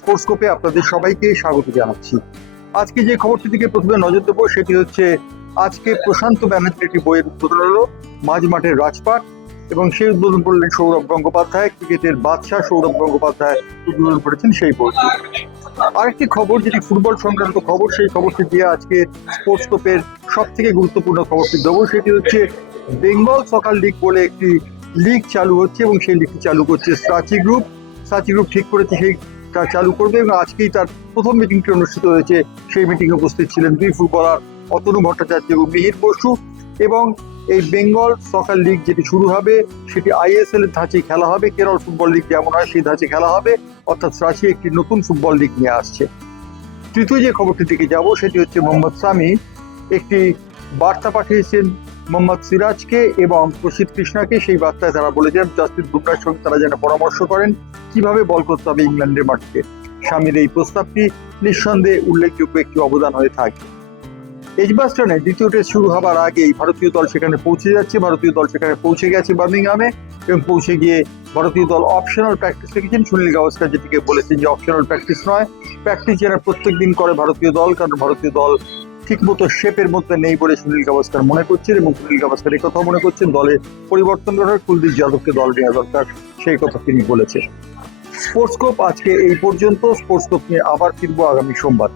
স্পোর্টস্কোপে আপনাদের সবাইকে স্বাগত জানাচ্ছি। আজকে যে খবরটি দিকে প্রথমে নজর দেবো সেটি হচ্ছে আজকে প্রশান্ত ব্যানার্জির একটি বইয়ের উদ্বোধন হলো মাঝ মাঠের রাজপাট, এবং সেই উদ্বোধন করলেন সৌরভ গঙ্গোপাধ্যায়। ক্রিকেটের বাদশাহ সৌরভ গঙ্গোপাধ্যায় উদ্বোধন করেছেন সেই বইটি। আরেকটি খবর যেটি ফুটবল সংক্রান্ত খবর, সেই খবরটি দিয়ে আজকে স্পোর্টস্কোপের সব থেকে গুরুত্বপূর্ণ খবরটি দেবো। সেটি হচ্ছে বেঙ্গল সকার লিগ বলে একটি লিগ চালু হচ্ছে, এবং সেই লিগটি চালু করছে সাচি গ্রুপ। সাচি গ্রুপ ঠিক করেছে সেইটা চালু করবে, এবং আজকেই তার প্রথম মিটিংটি অনুষ্ঠিত হয়েছে। সেই মিটিংয়ে উপস্থিত ছিলেন দুই ফুটবলার অতনু ভট্টাচার্য এবং মিহির বসু। এবং এই বেঙ্গল সকার লিগ যেটি শুরু হবে সেটি আইএসএল এর ধাঁচে খেলা হবে। কেরল ফুটবল লিগ যেমন হয় সেই ধাঁচে খেলা হবে, অর্থাৎ রাঁচি একটি নতুন ফুটবল লিগ নিয়ে আসছে। তৃতীয় যে খবরটির দিকে যাব সেটি হচ্ছে মোহাম্মদ সামি একটি বার্তা পাঠিয়েছেন মোহাম্মদ সিরাজকে এবং প্রসিদ্ধ কৃষ্ণাকে। সেই বার্তায় তারা বলেছেন জাসপ্রীত বুমরাহর সঙ্গে তারা যেন পরামর্শ করেন কিভাবে বল করতে হবে ইংল্যান্ডের মাটিতে। স্বামীর এই প্রস্তাবটি নিঃসন্দেহে উল্লেখযোগ্য একটি অবদান হয়ে থাকবে। এজবাস্টনে দ্বিতীয় টেস্ট শুরু হবার আগেই ভারতীয় দল সেখানে পৌঁছে যাচ্ছে। ভারতীয় দল সেখানে পৌঁছে গেছে বার্মিংহামে, এবং পৌঁছে গিয়ে ভারতীয় দল অপশনাল প্র্যাকটিস রেখেছেন। সুনীল গাভাস্কার যেটিকে বলেছেন যে অপশনাল প্র্যাকটিস নয়, প্র্যাকটিস যেন প্রত্যেক দিন করে ভারতীয় দল, কারণ ভারতীয় দল ঠিকমতো শেপের মধ্যে নেই বলে সুনীল গাভাস্কার মনে করছেন। এবং সুনীল গাভাস্কার এই কথাও মনে করছেন দলে পরিবর্তন দরকার, কুলদীপ যাদবকে দল নেওয়া দরকার, সেই কথা তিনি বলেছেন। স্পোর্টস্কোপ আজকে এই পর্যন্ত। স্পোর্টস্কোপ নিয়ে আবার ফিরবো আগামী সোমবার।